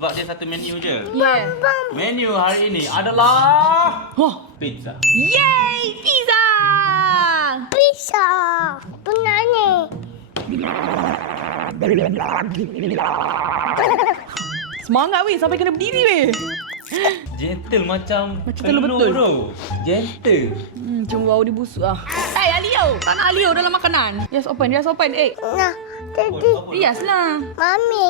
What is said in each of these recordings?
Sebab dia satu menu je. Yeah. Menu hari ini adalah pizza. Yay! Pizza! Pizza. Benar ni. Semangat weh sampai kena berdiri weh. Gentle macam telur betul. tu. Gentle. Cuma bau dia busuk lah. Hey Alio! Tak nak Alio dalam makanan. Just open. Nah, jadi Rias lah. Mami.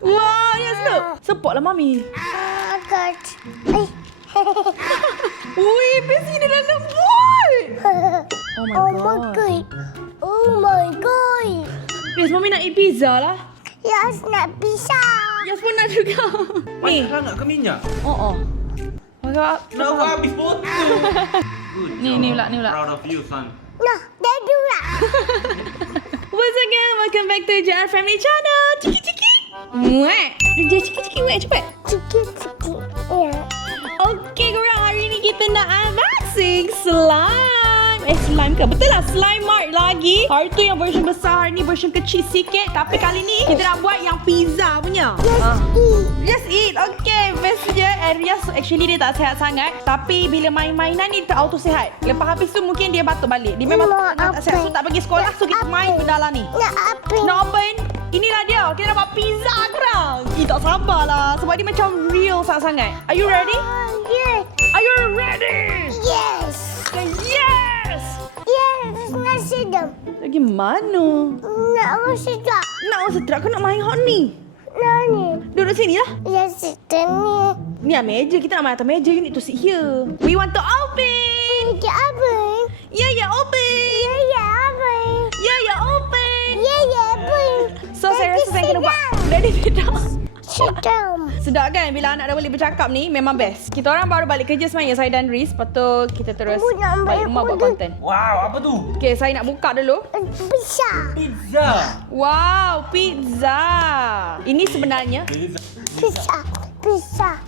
Wah, Rias look. Support lah Mami. Agak. Ui, besi dia dalam bowl. Oh my Oh god. my god. Oh my god. Rias, Mami nak eat pizza lah. Yes, nak pizza. Rias pun nak juga. Ni. Banyak sangat ke minyak? Oh. Agak. Nak habis potong. Good Ni job. pula. Proud of you, son. Nah, dah dua. Once again, welcome back to JR Family Channel. Ciki. Muat. Dia ciki, muat cepat. Sikit. Ya. Okay, korang, hari ni kita nak unboxing slime. Slime ke? Betul lah, Slime Mart lagi. Hari tu yang version besar, hari ni version kecil sikit. Tapi kali ni kita nak buat yang pizza punya. Just eat. Okay, best je. And Rias actually dia tak sihat sangat. Tapi bila main-mainan ni dia auto sihat. Lepas habis tu mungkin dia batuk balik. Dia memang tak sihat. So tak pergi sekolah. So kita main benda lah ni. Nak apa? Nak open? Inilah dia. Kita nak buat pizza korang. Tak sabarlah. Sebab dia macam real sangat-sangat. Are you ready? Yes. Are you ready? Yes. Yes! Yes, nak sedap. Lagi mana? Nak sedap. Nak orang sedap ke nak main hot ni? Nak ni. Duduk sini lah. Ya, sedap ni. Ni lah meja. Kita nak main atas meja. You need to sit here. We want to open. Ya, apa? Yeah, open. Ya, apa? Yeah, open. Ya, apa? So, saya rasa saya kena buat. Ready, sedap. Sedap. Sedap kan bila anak dah boleh bercakap ni memang best. Kita orang baru balik kerja sebenarnya, saya dan Riz. Lepas tu kita terus balik rumah buat konten. Wow, apa tu? Okay, saya nak buka dulu. Pizza. Pizza. Wow, pizza. Ini sebenarnya Pizza.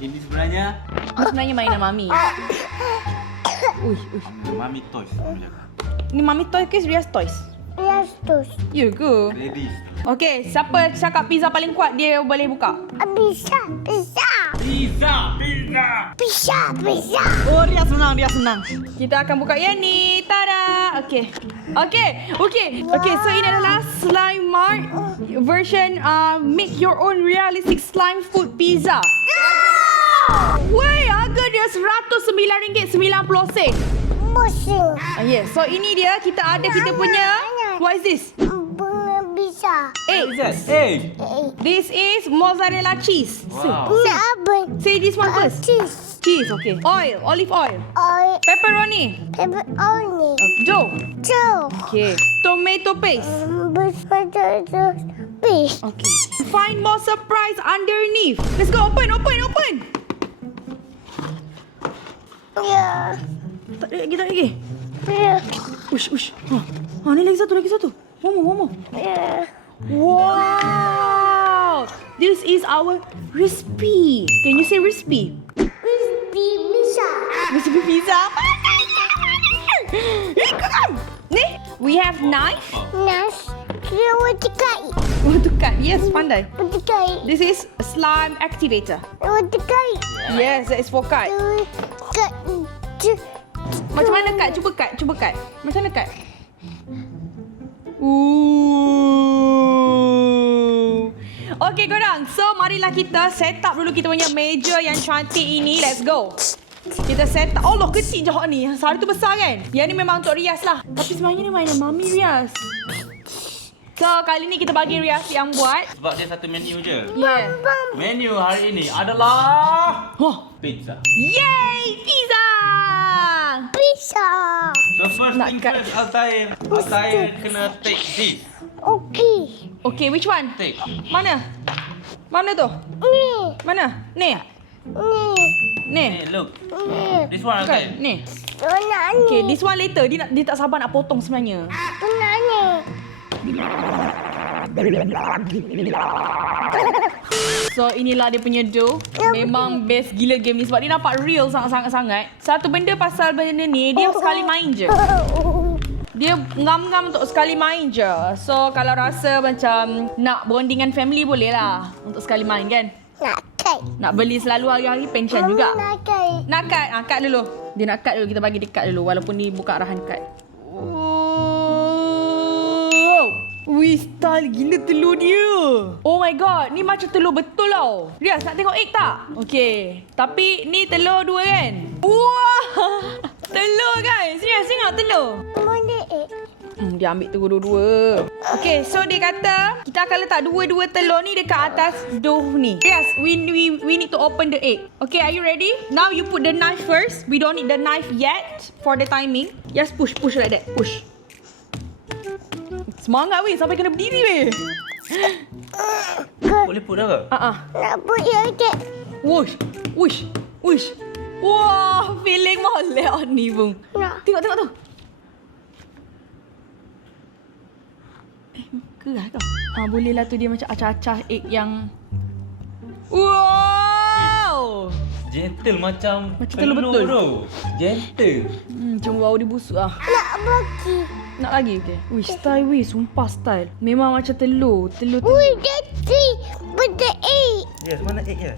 Ini sebenarnya mainan Mami. Uy. Mami Toys. Ni Mami toy ke Rias toys? Ya, terus. Ya ke? Ladies. Okay, siapa cakap pizza paling kuat dia boleh buka. Pizza. Oh, dia senang. Kita akan buka yang ni. Tada! Okay, so ini adalah Slime Mart version make your own realistic slime food pizza. Weh, harga dia RM109.90. Musim. Yes, so ini dia kita punya. What is this? Bunga pizza. Egg. Hey. This is mozzarella cheese. Wow. Nak apa? Say this one first. Cheese. Okay. Oil, olive oil. Oil. Pepperoni. Pepperoni. Dough. Joe. Okay. Tomato paste. Potato paste. Okay. Find more surprise underneath. Let's go. Open. Ya. Tak lagi. Ya. Ush. Ni lagi satu. Momo. Ya. Wow. This is our recipe. Can you say recipe? Pizza. Recipe pizza. Ni, we have knife. Nas. Kira watikai. Untuk cut. Yes, pandai. Watikai. This is a slime activator. Watikai. Yes, that is for cut. Macam mana cut? Cuba cut. Macam mana cut? Ooh. Okay korang. So marilah kita set up dulu kita punya meja yang cantik ini. Let's go. Kita set up. Allah, kecil je hot ni. Sehari tu besar kan? Yang ni memang untuk Rias lah. Tapi sebenarnya ni mainan Mami Rias. So kali ni kita bagi Rias yang buat. Sebab dia satu menu je. Yeah. Menu hari ini adalah pizza. Yay! Pizza! Pizza. So first Nak thing cut. first, Altair kena take this. Okay. Okay, which one? Take. Mana tu? Ni. Mana? Ni. Hey, look. Ni. This one, Bukan. Altair. Ni. Warna ni. Okay, this one later. Dia tak sabar nak potong sebenarnya. Warna ni. So inilah dia punya dough. Memang best gila game ni sebab dia nampak real sangat-sangat. Satu benda pasal benda ni, dia sekali main je. Dia ngam-ngam untuk sekali main je. So, kalau rasa macam nak bonding dengan family boleh lah. Untuk sekali main kan? Nak cut. Nak beli selalu hari-hari pension juga. Nak cut. Nak cut? Cut dulu. Dia nak cut dulu. Kita bagi dia cut dulu. Walaupun ni buka arahan cut. Oh. Wih, style gila telur dia. Oh my god. Ni macam telur betul tau. Riaz, nak tengok egg tak? Okay. Tapi ni telur dua kan? Wah. Telur guys. Riaz, tengok telur. Mana egg? Dia ambil telur dua-dua. Okay, so dia kata kita akan letak dua-dua telur ni dekat atas dough ni. Yes, we need to open the egg. Okay, are you ready? Now you put the knife first. We don't need the knife yet for the timing. Just push like that. Push. Semangat weh, sampai kena berdiri weh. Boleh put dah ke? Nak put yang egg. Wush. Wush. Wush. Wah, feeling molek on ni bung. Nak. Tengok tu. Kerah tau. Boleh lah tu dia macam acah-acah egg yang... Wow! Gentle macam telur betul. tu. Gentle. Macam wow dia busuk lah. Nak bagi. Nak lagi? Okay. Wih, style wih. Sumpah style. Memang macam telur. Telur. Ui, jadi. Benda egg. Yes, mana egg ya?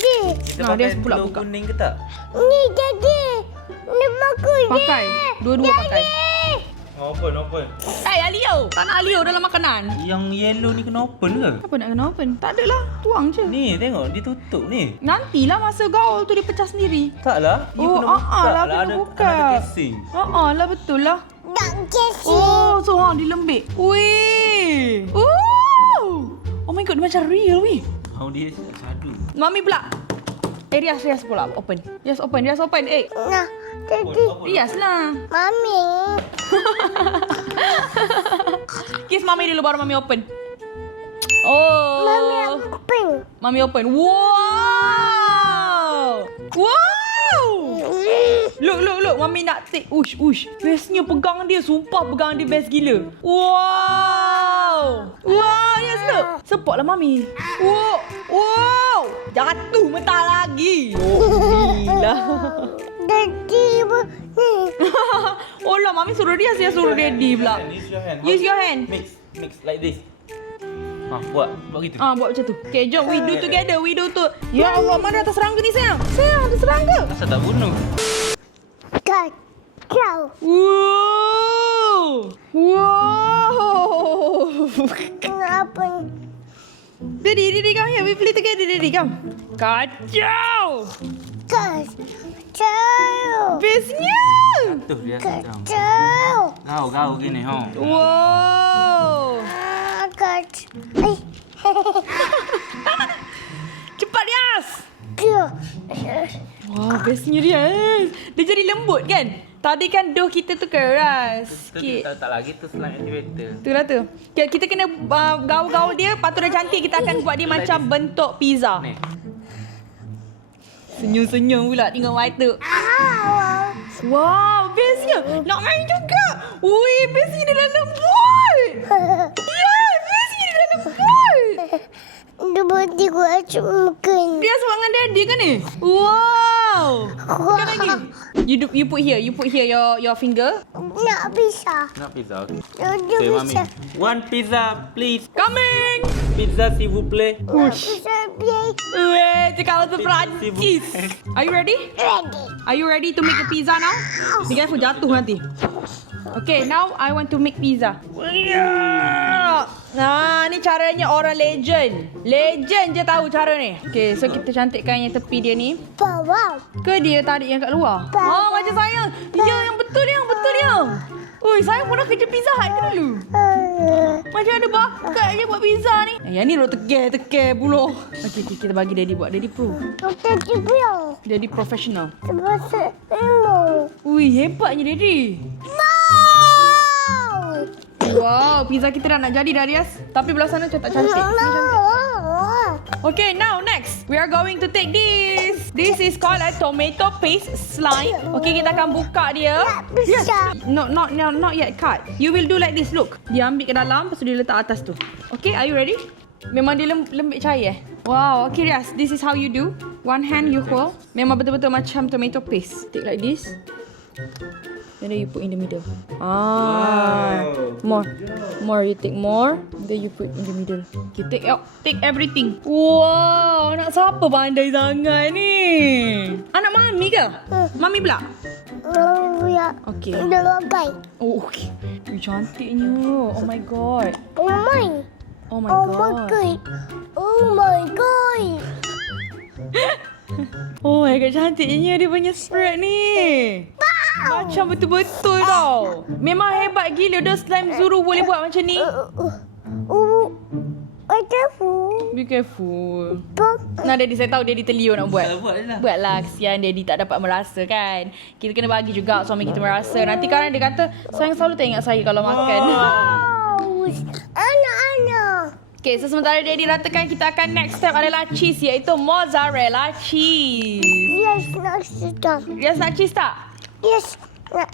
Dia. Kita Nah, dia pakai pula telur buka. kuning ke tak? Ni jadi. Ni bagus dia. Pakai. Dua-dua pakai. Open. Alio. Tak nak Alio dalam makanan. Yang yellow ni kena open ke? Apa nak kena open? Tak adalah. Tuang je. Ni tengok, dia tutup ni. Nantilah masa gaul tu dia pecah sendiri. Taklah. You Oh, kena buka lah kena ada, buka. Ada casing. Lah betul lah. Tak kesi. Oh, so dilembik. Wih. Oh my god, dia macam real weh. How dia sadu. Mami pula. Riaz pula open. Riaz open. Nah, jadi. Riaz lah. Mami. Kiss mami dulu baru mami open. Oh. Mami open. Mami open. Wow. Look. Mami nak take. Ush. Bestnya pegang dia. Sumpah pegang dia best gila. Wow. Yes, look. Support lah mami. Wow. Jatuh mentah lagi. Oh, gila. Jadi ni. Oh lah, mami suruh dia suruh daddy pula. Use your hand. Mix like this. Buat gitu. Buat macam tu. Okay, jom we do together. Ya Allah, mana atas serangga ni sayang? Sayang, ada serangga. Asal tak bunuh? Kacau. Wow. Kenapa? Daddy, come here. We play together, Daddy, come. Kacau. Kacau. Bestnya. Tu dia macam. Kacau. Gau gini, ha. Wow. Kacau. Cepat, Riaz. Kacau. Wah, bestnya Riaz. Dia jadi lembut kan? Tadi kan dough kita tu keras sikit. Tak lagi tu slime activator. Itulah tu. Kita kena gaul-gaul dia. Lepas tu dah cantik. Kita akan buat dia macam bentuk pizza. Ni. Senyum-senyum pula tengok mata. Wow, bestnya. Nak main juga. Wih, bestnya dia dah lembut. Ya, bestnya dia dah lembut. Dia berhenti gua makan. Dia semangat daddy kan ni? Wow. Sekali lagi. You put here your finger. Nak bisa. Nak pizza? Dia Okay, mami. bisa. One pizza, please. Coming. Pizza, s'il vous plaît. Nak bisa play. Weh, cakap bahasa Perancis. Are you ready? Ready. Are you ready to make the pizza now? Be careful, jatuh nanti. Okay, now I want to make pizza. Nah, ni caranya orang legend. Legend je tahu cara ni. Okay, so kita cantikkan yang tepi dia ni. Bawang. Ke dia tarik yang kat luar? Bawang. Macam saya. Ya, yang betul dia. Ui, saya pernah kerja Pizza Hut ke dulu? Macam ada bakat je buat pizza ni. Yang ni duk tekeh pula. Okay, kita bagi daddy buat. Daddy pro. Kita cium. Daddy professional. Sebab lembu. Ui, hebatnya daddy. Wow, pizza kita dah nak jadi dah, Riaz. Tapi belah sana macam tak cantik. Okay, now next. We are going to take this. This is called a tomato paste slime. Okay, kita akan buka dia. Yes. Not yet cut. You will do like this, look. Dia ambil ke dalam, lepas tu dia letak atas tu. Okay, are you ready? Memang dia lembik cair Wow, okay Riaz. This is how you do. One hand you hold. Memang betul-betul macam tomato paste. Take like this. And then you put in the middle. More. More. You take more. Then you put in the middle. Okay, take everything. Wow, anak siapa pandai sangat ni? Anak mami ke? Mami pula? Ya. Okay. Udah logai. Oh, okay. Cantiknya. Oh my god. Oh my. Oh my Oh god. my god. Oh my god. Oh my god, cantiknya dia punya spread ni. Macam betul-betul tau. Memang hebat gila dah slime Zuru boleh buat macam ni. Be careful. Be careful. Bom. Nah, Daddy saya tahu Daddy terliur nak buat. Buat je lah. Buatlah, kesian Daddy tak dapat merasa kan. Kita kena bagi juga suami kita merasa. Nanti kan dia kata, sayang selalu tak ingat saya kalau makan. Wow. Anak-anak. Okay, so sementara Daddy ratakan, kita akan next step adalah cheese, iaitu mozzarella cheese. Yes, nak sedap. Yes, nak cheese tak? Yes, nak.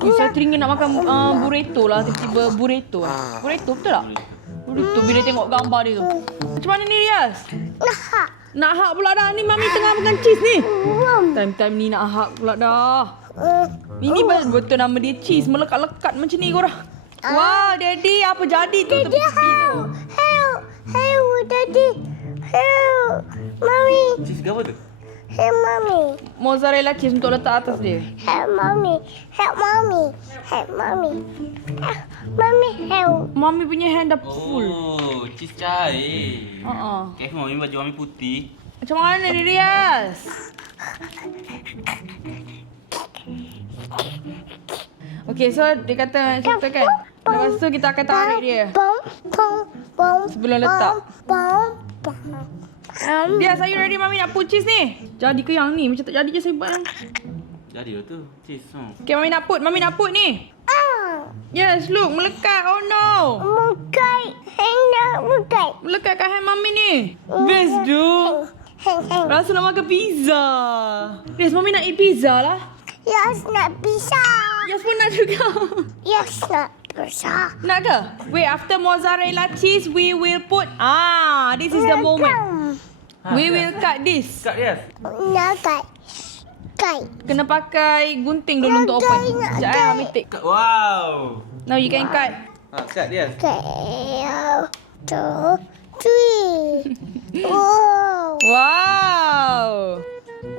Saya teringin nak makan burrito lah. Tiba-tiba burrito. Burrito betul tak? Burrito bila tengok gambar dia tu. Macam mana ni Riaz? Nak. Nak hak pula dah. Ni Mami tengah makan cheese ni. Bom. Time-time ni nak hak pula dah. Ini betul nama dia cheese. Melekat-lekat macam ni korang. Wah, Daddy apa jadi tu? Daddy, help. Help. Help, Daddy. Help. Mommy. Cheese ke apa tu? Help, Mommy. Mozzarella cheese untuk letak atas dia. Help, Mommy. Help, Mommy. Help, Mommy. Mommy, help. Mami punya hand dah full. Oh, cheese cair. Careful, Mami baju Mami putih. Macam mana ni Riaz? Okay, so dia kata macam tu kan. Lepas tu kita akan tarik dia. Bom, bom, bom. Sebelum letak. Bom, bom. Riaz, are you ready Mami nak put cheese ni? Jadi ke yang ni? Macam tak jadi je saya buat. Jadi lah tu, cheese. Okay, Mami nak put ni. Yes, look, melekat. Oh no. Mukai. Hendak mukai. Melekat kat hand Mami ni. Best tu. Rasa nak makan pizza. Riaz, Mami nak eat pizza lah. Yes, nak bisa. Yes pun nak juga. Yes, nak bisa. Nak ke? Wait, after mozzarella cheese, we will put... this is the moment. We will cut this. Cut Riaz. Nak kat. Kai. Kena pakai gunting dulu untuk open. Sekejap Mami take. Cut. Wow. Now you can cut. Cut Riaz. Okay. 1, 2, 3. Wow. Wow.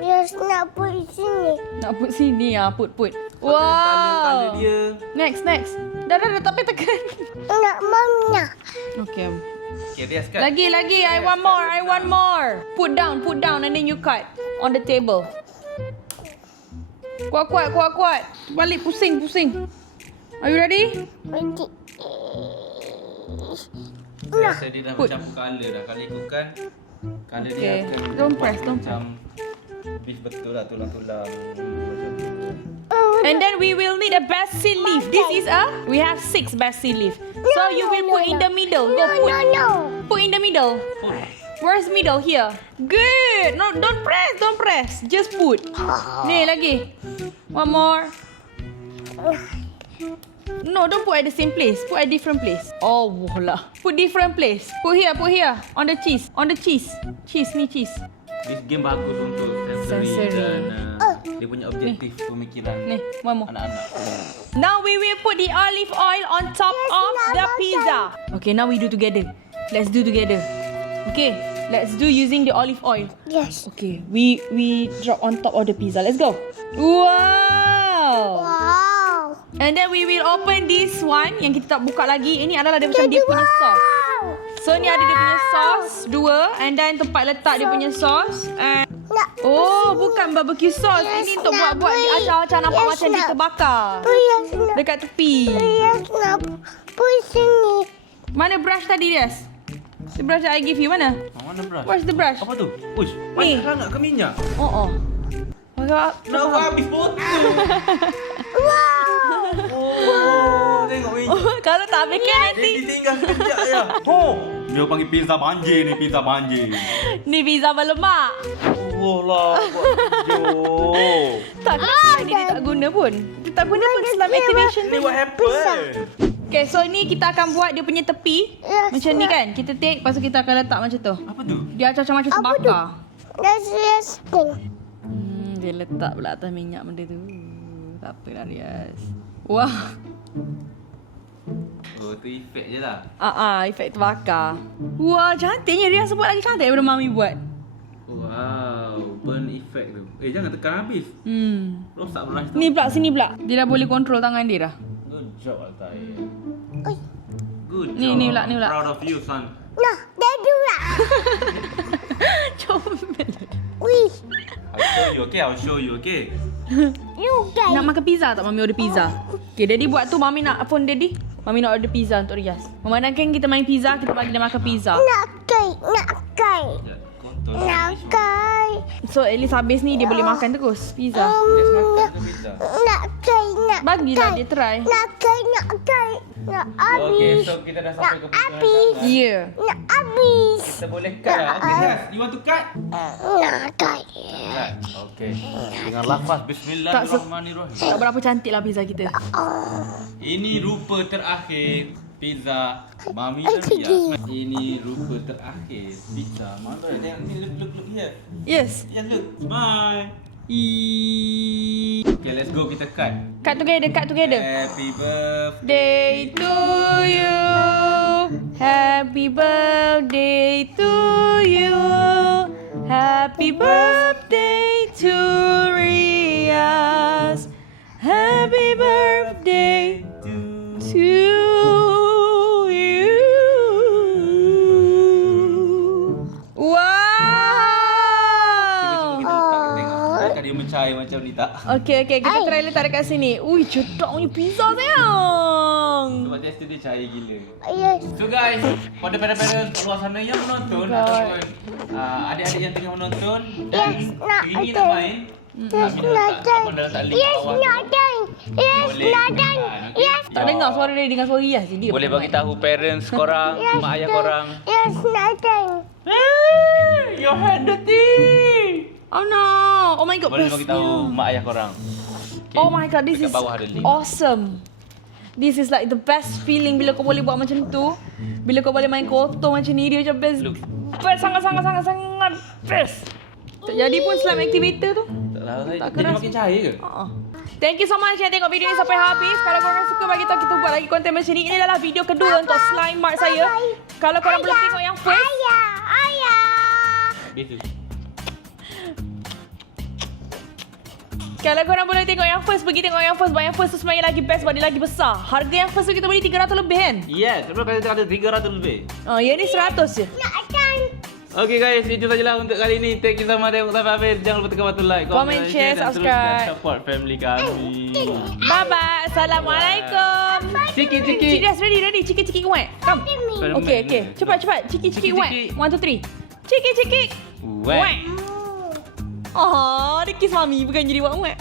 Yes, nak put sini. Nak put sini put. Colour Wow. dia. Next. Dah tapi tekan. Nak mamnya. Okay. Okay, Riaz cut. Lagi. I want more. Put down and then you cut on the table. Kuat. Balik pusing. Are you ready? Ready. Saya rasa dia dah bercampur colour dah. Kalau ikutkan colour Okay. dia akan Don't press. macam beef betul lah, tulang-tulang. And then we will need a basil leaf. We have 6 basil leaf. So you will put in the middle. Go put. No. Put in the middle. Where's middle? Here. Good. No, don't press. Just put. Ni lagi. One more. No, don't put at the same place. Put at different place. Oh, lah. Put different place. Put here. On the cheese. Cheese. This game bagus untuk sensory dan dia punya objektif pemikiran Ni, one more. anak-anak. Now we will put the olive oil on top of the pizza. Okay, now we do together. Let's do together. Okay, let's do using the olive oil. Yes. Okay, we drop on top of the pizza. Let's go. Wow. And then we will open this one yang kita tak buka lagi. Ini adalah dia macam dia punya sauce. So ni ada dia punya sauce 2 and then tempat letak dia punya sauce. And oh, bukan barbecue sauce. Ini untuk buat-buat di acah-acah nampak macam dia terbakar. Dekat tepi. Yes, nak put sini. Mana brush tadi, Riaz? The brush that I give you mana? Mana brush? Where's the brush? Apa tu? Uish, Ni. banyak sangat ke minyak? Oh. Nak habis potong. Oh, tengok minyak. Kalau tak fikir nanti. Dia tinggal sekejap je. Dia panggil pizza banjir ni, pizza banjir. Ni pizza berlemak. Allah lah, buat video. Tak kenapa ni dia tak guna pun. Dia tak guna pun slime activation Ni ni. what happened? Okay, so ni kita akan buat dia punya tepi. Macam ni kan. Kita take, lepas tu kita akan letak macam tu. Apa tu? Dia acah-acah macam terbakar. That's yes thing. Dia letak pula atas minyak benda tu. Tak apalah Riaz. Wah. Oh, tu efek je lah. Efek terbakar. Wah, cantiknya Riaz buat lagi cantik daripada Mami buat. Wow, burn effect tu. Jangan tekan habis. Rosak brush tu. Ni pula, sini pula. Dia dah boleh kontrol tangan dia dah. Good job Altair. Oi. Good job. Ni pula, ni pula. Proud of you, son. No, dia juga. Comel. Wih. I'll show you, okay? You guys. Nak makan pizza tak Mami order pizza? Okay, Daddy buat tu. Mami nak phone Daddy. Mami nak order pizza untuk Riaz. Memandangkan kita main pizza, kita bagi dia makan pizza. Nak kai. Ya, kontol. Nak kai. So at least habis ni dia boleh makan terus pizza. Just makan tu pizza. Nak kai. Bagilah dia try. Nak kai. Nak Okay, habis. so kita dah sampai ke habis. puncak. Ya. Nak habis. Kita boleh cut lah. Okay, Riaz. You want to cut? Nak kai. Cut. Okay. Dengan lafaz Bismillahirrahmanirrahim. Tak berapa cantik lah pizza kita. Ini rupa terakhir pizza Mami dan Riaz. Ini rupa terakhir pizza Mami. Tengok ni, look here. Yes. Yes, look. Smile. Okay, let's go. Kita cut. Cut together, cut together. Happy birthday. Day to you. Happy birthday to you. Happy birthday to Riaz. Happy birthday to you. Wow. Kita dia mencair macam ni tak? Okay, kita try letak dekat sini. Ui, cetak punya pizza sayang. Sebab tester dia cair gila. Yes. So guys, pada parents luar sana yang menonton ataupun adik-adik yang tengah menonton dan ingin nak main, Yes, kami letak abang dah letak link Yes, bawah tu. nothing. Yes, Boleh. nothing. Okay. Yes. Tak dengar suara dia dengan suara Riaz je dia. Boleh bagi tahu parents korang, mak ayah korang. Yes, nothing. Hey, your hand dirty. Oh no. Oh my god. Boleh bagi bestnya. tahu mak ayah korang. Okay. Oh my god, this Dekat is bawah ada link. awesome. This is like the best feeling bila kau boleh buat macam tu. Bila kau boleh main kotor macam ni, dia macam best. Look. Best, sangat best. Tak jadi pun slime activator tu. Tak tahu saya. Tak Jadi keras. makin cair ke? Thank you so much yang tengok video ni sampai habis. Kalau korang suka bagi tahu kita buat lagi konten macam ni. Ini adalah video kedua untuk slime mart saya. Kalau korang belum tengok yang first, Ayah. Habis tu. kalau korang boleh tengok yang first, pergi tengok yang first. Sebab yang first tu sebenarnya lagi best sebab dia lagi besar. Harga yang first tu kita beli 300 lebih kan? Yes, sebab kita ada 300 lebih. Yang ni 100 je. Nothing. Okay guys, itu sajalah untuk kali ini. Thank you sama tengok sampai habis. Jangan lupa tekan button like, Comment, share, dan subscribe. teruskan support family kami. Bye-bye. Assalamualaikum. Ciki. Ciki dah ready. Ciki wet. Come. Okay. Cepat. Ciki wet. Ciki. 1, 2, 3. Ciki. Wet. Oh, dia kiss mami bukan jadi wet.